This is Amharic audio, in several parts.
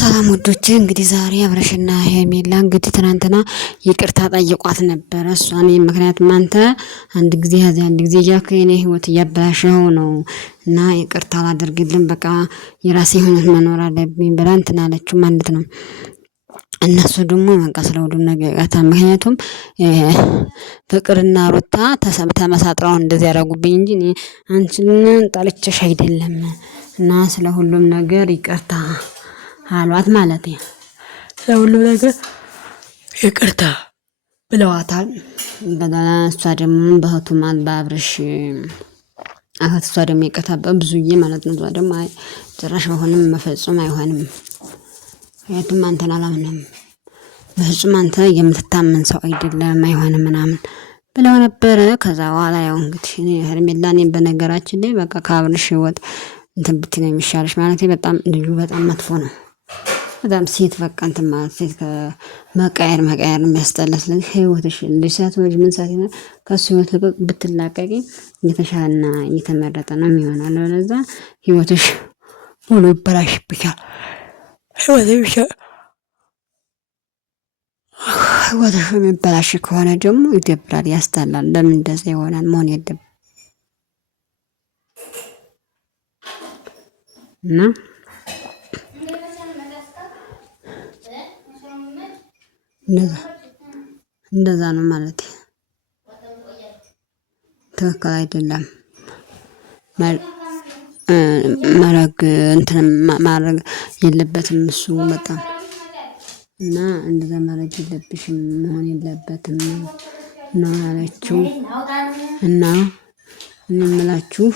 ሰላም ወዶቼ እንግዲህ ዛሬ አብረሽና ሄርሜላ እንግዲህ ትናንትና ይቅርታ ጠይቋት ነበረ። እሷን ምክንያቱም አንተ አንድ ጊዜ ያዚህ አንድ ጊዜ እያልክ የኔ ህይወት እያበላሸው ነው እና ይቅርታ አላደርግልም በቃ የራሴ ህይወት መኖር አለብኝ ብላ እንትን አለችው ማለት ነው። እነሱ ደግሞ በቃ ስለ ሁሉም ነገር ምክንያቱም ፍቅርና ሩታ ተመሳጥረው እንደዚህ ያደረጉብኝ እንጂ እኔ አንቺን ጠልቼሽ አይደለም እና ስለ ሁሉም ነገር ይቅርታ አሏት ማለት ነው። ለሁሉም ነገር ይቅርታ ብለዋታል። በዛና እሷ ደግሞ በእህቱ ማለት በአብርሽ እህት እሷ ደግሞ ይቅርታ በብዙዬ ማለት ነው። እሷ ደግሞ ጭራሽ በሆንም መፈጹም አይሆንም። ምክንያቱም አንተን አላምንም በፍጹም አንተ የምትታመን ሰው አይደለም አይሆንም ምናምን ብለው ነበረ። ከዛ በኋላ ያው እንግዲህ እኔ ሄርሜላ እኔን በነገራችን ላይ በቃ ከአብርሽ ህይወት እንትን ብትይ ነው የሚሻልሽ ማለት በጣም ልጁ በጣም መጥፎ ነው። በጣም ሴት በቃ እንትን ማለት ሴት ከመቃየር የሚያስጠላ። ስለዚህ ህይወትሽ ልጅ ሳትወልጂ ምን ሳትይና ከሱ ህይወት ልቀቅ ብትላቀቂ የተሻለና የተመረጠ ነው የሚሆነው። ለዛ ህይወትሽ ሙሉ ይበላሽብሻል። ህይወትሽ የሚበላሽ ከሆነ ደግሞ ይደብራል፣ ያስጠላል። ለምን እንደዛ ይሆናል? መሆን የለበትም እና እንደዛ ነው ማለት ትክክል አይደለም። ማድረግ የለበትም እሱ በጣም እና እንደዛ ማድረግ የለብሽም መሆን የለበትም ነው ያለችው። እና እኔ የምላችሁ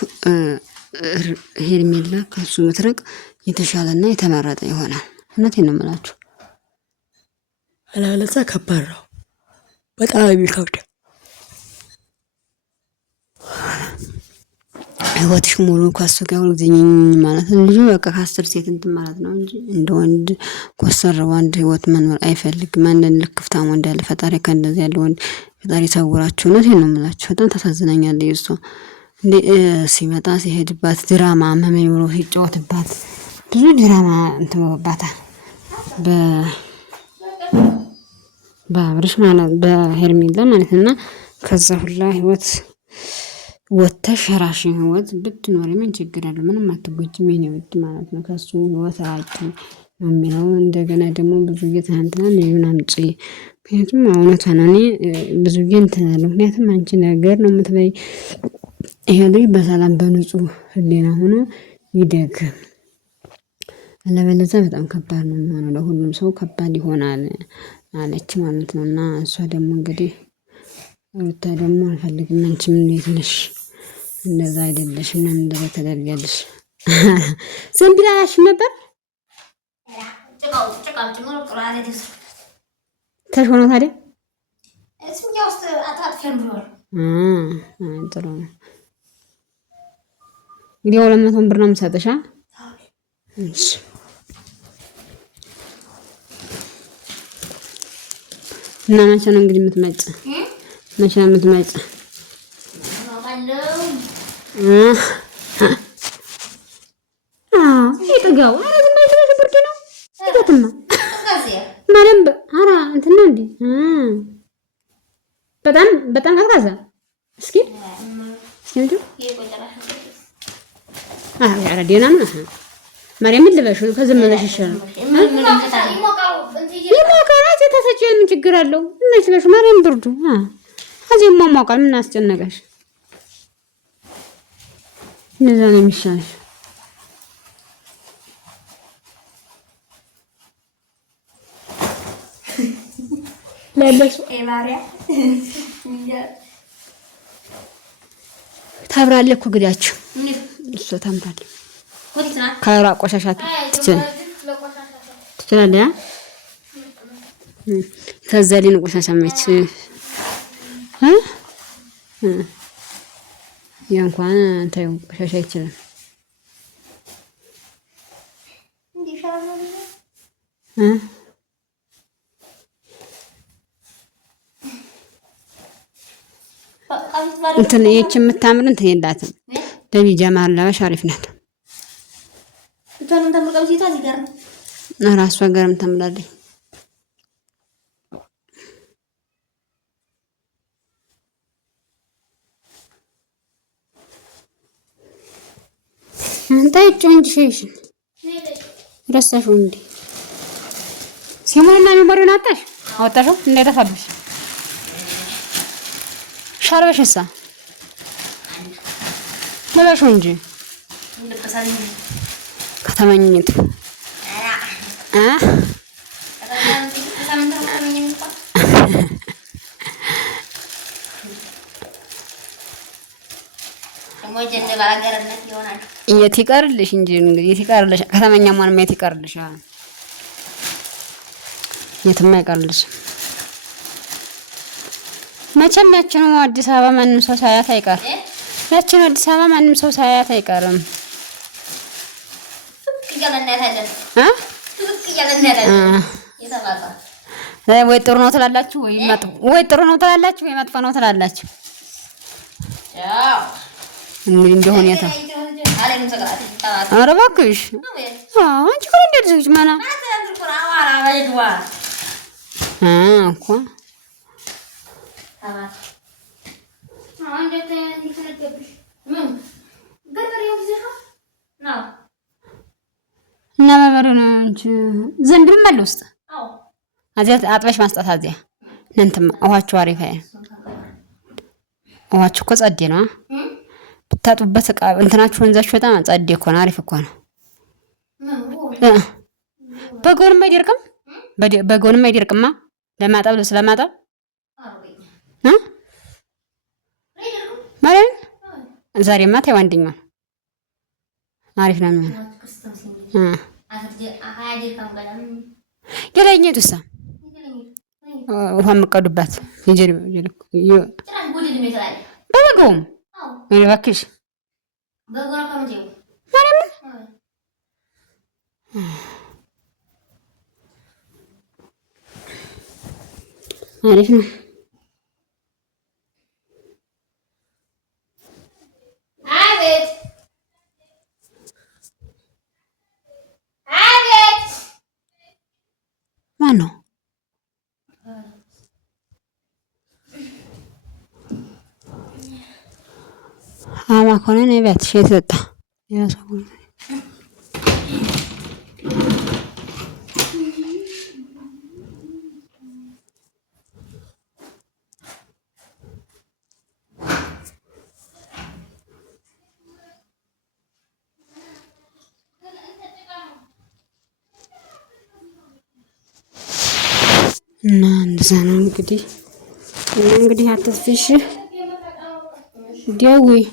ሄርሜላ ከሱ ብትርቅ የተሻለና የተመረጠ ይሆናል። እውነቴን ነው የምላችሁ። አላለዛ ከባድ ነው፣ በጣም የሚከብድ ህይወትሽ ሙሉ ከሱ ጋር ሁልጊዜ ማለት ነው። ልጁ በቃ ከ10 ሴት እንትን ማለት ነው እንጂ እንደ ወንድ ኮሰር ወንድ ህይወት መኖር አይፈልግም። አንድ ልክፍታም ወንድ ያለ ፈጣሪ ከእንደዚህ ያለ ወንድ ፈጣሪ ሰውራችሁ። እውነቴን ነው የምላችሁ። በጣም ታሳዝናኛለች እሷ እንዴ ሲመጣ ሲሄድባት ድራማ መመኝ ብሎ ሲጫወትባት ብዙ ድራማ እንትባታል በአብርሽ ማለት በሄርሜላ ማለት እና ከዛ ሁላ ህይወት ወተሽ ራሽን ህይወት ብትኖሪ ምን ችግር አለ? ምንም አትጎጂም የኔ ውድ ማለት ነው። ከሱ ህይወት ራቂ ነው የሚለው። እንደገና ደግሞ ብዙ ጊዜ ትናንትና ልዩን አምጪ ምክንያቱም እውነቷ ነው። እኔ ብዙ ጊዜ እንትን አለ ምክንያቱም አንቺ ነገር ነው የምትበይ። ይሄ ልጅ በሰላም በንጹህ ህሊና ሆኖ ይደግ። አለበለዚያ በጣም ከባድ ነው የሚሆነው፣ ለሁሉም ሰው ከባድ ይሆናል አለች ማለት ነው። እና እሷ ደግሞ እንግዲህ ሩታ ደግሞ አልፈልግም አንቺም እንዴት ነሽ? እንደዛ አይደለሽም እና እንደዛ ተደርጊያለሽ። ዝም ብላሽ ነበር ተሾነ ታዲያ ጥሩ ነው እንግዲህ 200 ብር ነው የምሰጥሽ። እሺ እና መቼ ነው እንግዲህ የምትመጭ? መቼ ነው የምትመጭ? ይጥጋው አረግ ማለት ብርድ ነው ይገትማ ማረም አራ እንትን እንዴ በጣም በጣም ቀዝቃዛ። እስኪ እንዴ ያ ረዲና ነው ማርያም ልበሽ ከዚህ መለሽ ይሻላል። ይሞቃል ተሰጪ ምን ችግር አለው? እነዚህ ልበሽ ማርያም ብርዱ እዚህ ማሟቃል ምን አስጨነቀሽ? እንደዛ ነው የሚሻልሽ። ለበሱ ኤባሪያ ታብራለህ እኮ ግዳችሁ እሱ ታምራለህ። ካራ ቆሻሻት ትችላለህ። ከዛሊን ቆሻሻ መች እንኳን ታዩ ቆሻሻ ይችላል። እንትን ይህች የምታምር እንትን የላትም። በቢጃማ ለባሽ አሪፍ ናት። ራሷ ገርም ተምላለች። አንተ እንጂ ሸይሽን ረሳሽው እንዴ? ሲሞንና ሜሞሪውን አወጣሽው እንዳይጠፋብሽ። ሻርበሽሳ ለበሽው እንጂ ከተመኝቱ የት ይቀርልሽ እንጂ እንግዲህ የት ይቀርልሽ? ከተመኛ ማንም የት ይቀርልሽ? የትም አይቀርልሽ። መቼም ያችኑ አዲስ አበባ ማንም ሰው ሳያት አይቀር። ያችኑ አዲስ አበባ ማንም ሰው ሳያት አይቀርም። ወይ ጥሩ ነው ትላላችሁ ወይ ጥሩ ነው ትላላችሁ ወይ መጥፎ ነው ትላላችሁ። እንግዲህ እንደ ሁኔታ ኧረ እባክሽ አንቺ እኮ እንደዚህ ልጅ ማና እኮ እና በበሬ ነው እንጂ ዘንድም አለ ውስጥ አዚያ አጥበሽ ማስጣት አዚያ እናንተማ ውሃችሁ አሪፍ ውሃችሁ እኮ ጸዴ ነው። ብታጡበት ዕቃ እንትናችሁ ወንዛችሁ በጣም ጸዴ እኮ ነው። አሪፍ እኮ ነው። በጎንም አይደርቅም። በጎንም አይደርቅማ ለማጠብ ልብስ ለማጠብ ማለት ዛሬማ ተይው አንደኛው አሪፍ ነው የሚሆነው። የላይኛቱሳ ውሃ የምትቀዱባት በበጎውም እባክሽ ማርያምን አሪፍ ነው። ማነው አማኮነ ነው ቤት ሸተጣ ያሰው እና እንደዛ ነው እንግዲህ አትፍሽ ደውይ